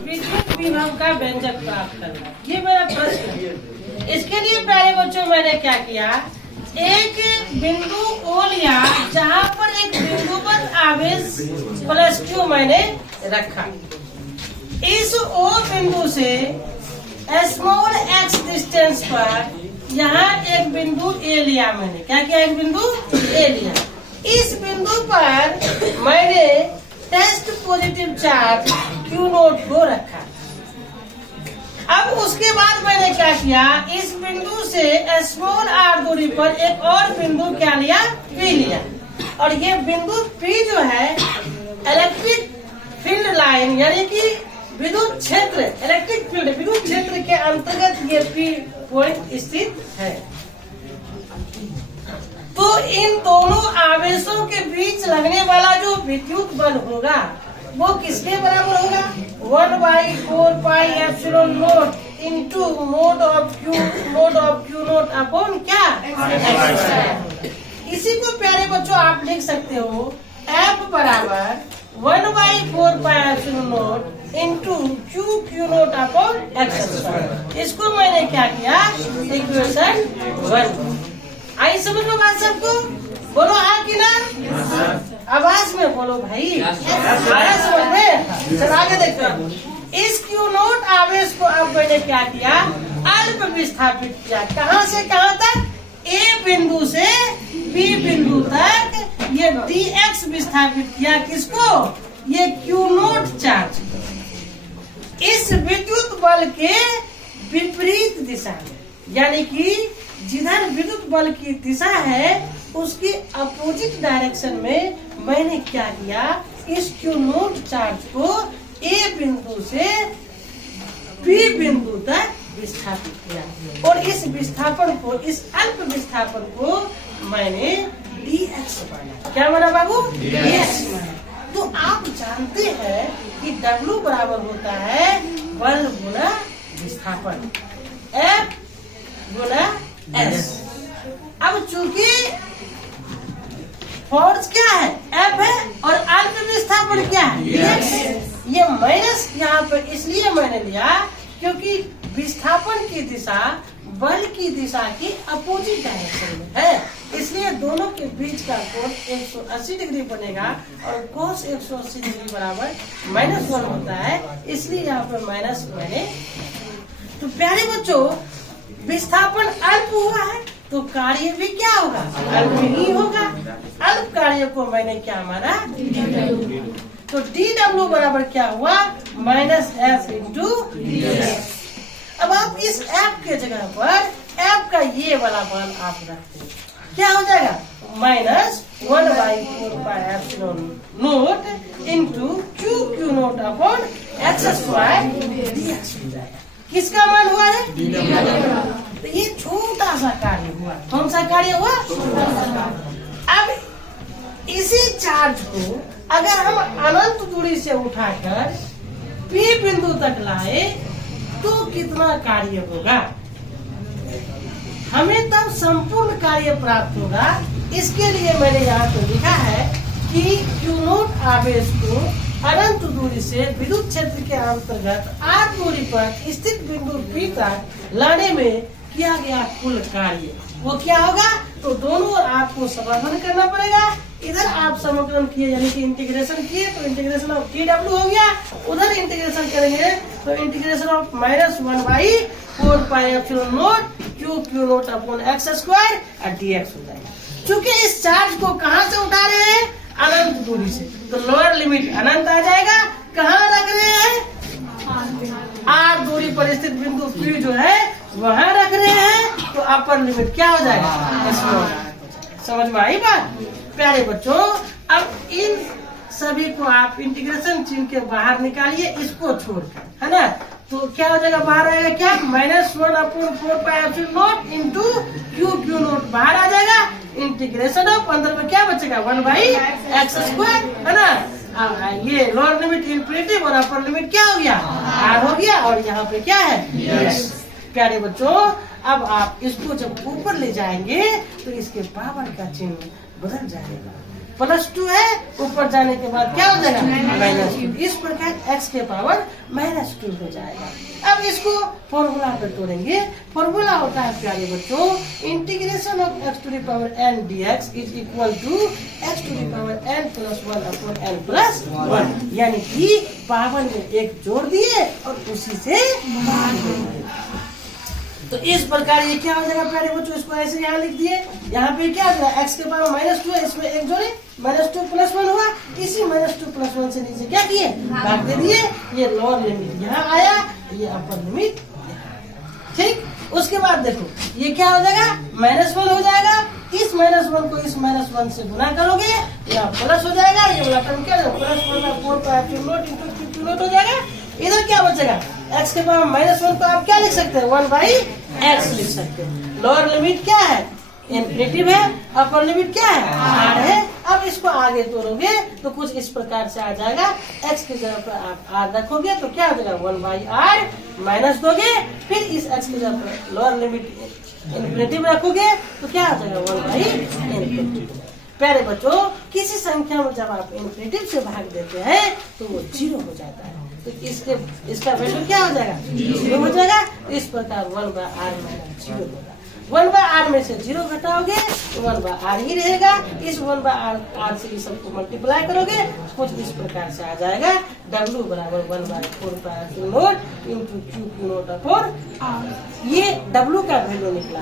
विद्युत विभव का व्यंजक प्राप्त करना, ये मेरा प्रश्न है। इसके लिए प्यारे बच्चों मैंने क्या किया, एक बिंदु O लिया जहाँ पर एक बिंदु पर आवेश +Q मैंने रखा। इस O बिंदु से स्मॉल x डिस्टेंस पर यहाँ एक बिंदु A लिया मैंने। क्या किया, एक बिंदु A लिया। इस बिंदु पर मैंने टेस्ट पॉजिटिव चार्ज Q0 को रखा। अब उसके बाद मैंने क्या किया, इस बिंदु से स्मॉल r दूरी पर एक और बिंदु क्या लिया, P लिया। और ये बिंदु P जो है इलेक्ट्रिक फील्ड लाइन यानी कि विद्युत क्षेत्र, इलेक्ट्रिक फील्ड विद्युत क्षेत्र के अंतर्गत ये P पॉइंट स्थित है। तो इन दोनों आवेशों के बीच लगने वाला जो विद्युत बल होगा वो किसके बराबर होगा, 1/4πε0 into mode of Q0 upon क्या, इसी को प्यारे बच्चों आप लिख सकते हो F बराबर 1/4πε0 इंटू Q0 अपॉन x²। इसको मैंने क्या किया, इक्वेशन 1। आई समझ लो बात सबको, बोलो हाँ कि ना, आवाज में बोलो भाई, आया समझ में। चल आगे देखते हैं। इस Q0 आवेश को अब मैंने क्या किया, अल्प विस्थापित किया। कहाँ से कहाँ तक, A बिंदु से B बिंदु तक ये dx विस्थापित किया। किसको, ये Q0 चार्ज। इस विद्युत बल के विपरीत दिशा में, यानी कि जिधर विद्युत बल की दिशा है उसकी अपोजिट डायरेक्शन में मैंने क्या किया, इस Q0 चार्ज को A बिंदु से B बिंदु तक विस्थापित किया। और इस विस्थापन को, इस अल्प विस्थापन को मैंने dx माना। क्या माना बाबू, dx माना। तो आप जानते हैं कि W बराबर होता है बल गुना विस्थापन, F गुना S। अब चूंकि फोर्स क्या है, F है, और अल्प विस्थापन क्या है, dx। ये माइनस यहाँ पे इसलिए मैंने लिया क्योंकि विस्थापन की दिशा बल की दिशा की अपोजिट डायरेक्शन में है, इसलिए दोनों के बीच का कोण 180 डिग्री बनेगा और कोस 180 डिग्री बराबर -1 होता है, इसलिए यहाँ पे माइनस मैंने। तो प्यारे बच्चों, विस्थापन अल्प हुआ है तो कार्य भी क्या होगा, अल्प ही होगा। अल्प कार्य को मैंने क्या माना, dw। तो dw बराबर क्या हुआ, -f इंटू dx। अब आप इस f के जगह पर f का ये वाला मान आप रखते हैं, क्या हो जाएगा, -1/4πε0 into Q0 upon x² dx हो जाएगा। किसका मान हुआ है, तो ये छोटा सा कार्य हुआ। कौन सा कार्य हुआ, अब इसी चार्ज को अगर हम अनंत दूरी से उठाकर P बिंदु तक लाए तो कितना कार्य होगा, हमें तब संपूर्ण कार्य प्राप्त होगा। इसके लिए मैंने यहाँ पे लिखा है कि Q0 आवेश को अनंत दूरी से विद्युत क्षेत्र के अंतर्गत r दूरी पर स्थित बिंदु P तक लाने में किया गया कुल कार्य वो क्या होगा। तो दोनों आपको समाधान करना पड़ेगा। इधर आप समाकलन किए यानी कि इंटीग्रेशन किए तो इंटीग्रेशन ऑफ dw हो गया, उधर इंटीग्रेशन करेंगे तो integration of -1/4πε0 Q0 upon x² और dx हो जाएगा। क्योंकि इस चार्ज को कहाँ से उठा रहे हैं, अनंत दूरी से, तो लोअर लिमिट अनंत आ जाएगा। कहाँ रख रहे हैं, r दूरी पर स्थित बिंदु P जो है वहां रख रहे हैं, तो अपर लिमिट क्या हो जाएगा, समझ में आई बात प्यारे बच्चों। अब इन सभी को आप इंटीग्रेशन चिन्ह के बाहर निकालिए, इसको छोड़कर, है ना, तो क्या हो जाएगा, बाहर आएगा क्या, -1/4πε0 इंटू Q0 बाहर आ जाएगा। इंटीग्रेशन ऑफ अंदर में क्या बचेगा, 1/x², है ना। ये लोअर लिमिट इनफिनिटी और अपर लिमिट क्या हो गया, r हो गया, और यहाँ पे क्या है, yes। प्यारे बच्चों, अब आप इसको जब ऊपर ले जाएंगे तो इसके पावर का चिन्ह बदल जाएगा। +2 है, ऊपर जाने के बाद क्या हो जाएगा -2। इस प्रकार x के पावर -2 हो जाएगा। अब इसको फॉर्मूला पे तोड़ेंगे। फॉर्मूला होता है प्यारे बच्चों, integration of x to the power n dx is equal to x to the power n + 1 upon n + 1, यानी कि पावर में एक जोड़ दिए और उसी से भाग दिए। तो इस प्रकार ये क्या हो जाएगा प्यारे बच्चों, इसको ऐसे यहाँ लिख दिए। यहाँ पे क्या हो जाएगा, x के पावर -2 है, इसमें एक जोड़े -2 + 1 हुआ। इसी -2 + 1 से नीचे क्या किए, भाग दे दिए। ये लोअर लिमिट यहाँ आया, ये अपर लिमिट। ठीक, उसके बाद देखो ये क्या हो जाएगा, -1 हो जाएगा। इस -1 को इस -1 से गुना करोगे, यहाँ प्लस हो जाएगा। ये वाला टर्म क्या हो जाएगा, +1/4 हो जाएगा। इधर क्या बचेगा, x के पावर -1 को आप क्या लिख सकते हैं, 1/x लिख सकते हैं। लोअर लिमिट क्या है, इन्फिनिटिव है। अपर लिमिट क्या है, r है। अब इसको आगे तोड़ोगे तो कुछ इस प्रकार से आ जाएगा। x की जगह पर आप r रखोगे तो क्या हो जाएगा, 1/r माइनस दोगे, फिर इस x की जगह पर लोअर लिमिट इन्फिनिटिव रखोगे तो क्या हो जाएगा, 1/∞। प्यारे बच्चों, किसी संख्या में जब आप इन्फिनिटिव से भाग देते हैं तो वो 0 हो जाता है। तो इसका वैल्यू क्या हो जाएगा, 0 हो जाएगा। इस प्रकार 1/r - 0 होगा। 1/r में से 0 घटाओगे तो 1/r ही रहेगा। इस 1/r से इस सबको मल्टीप्लाई करोगे कुछ इस प्रकार से आ जाएगा, W = 1/4π × Q0 अपॉन r। ये W का वैल्यू निकला।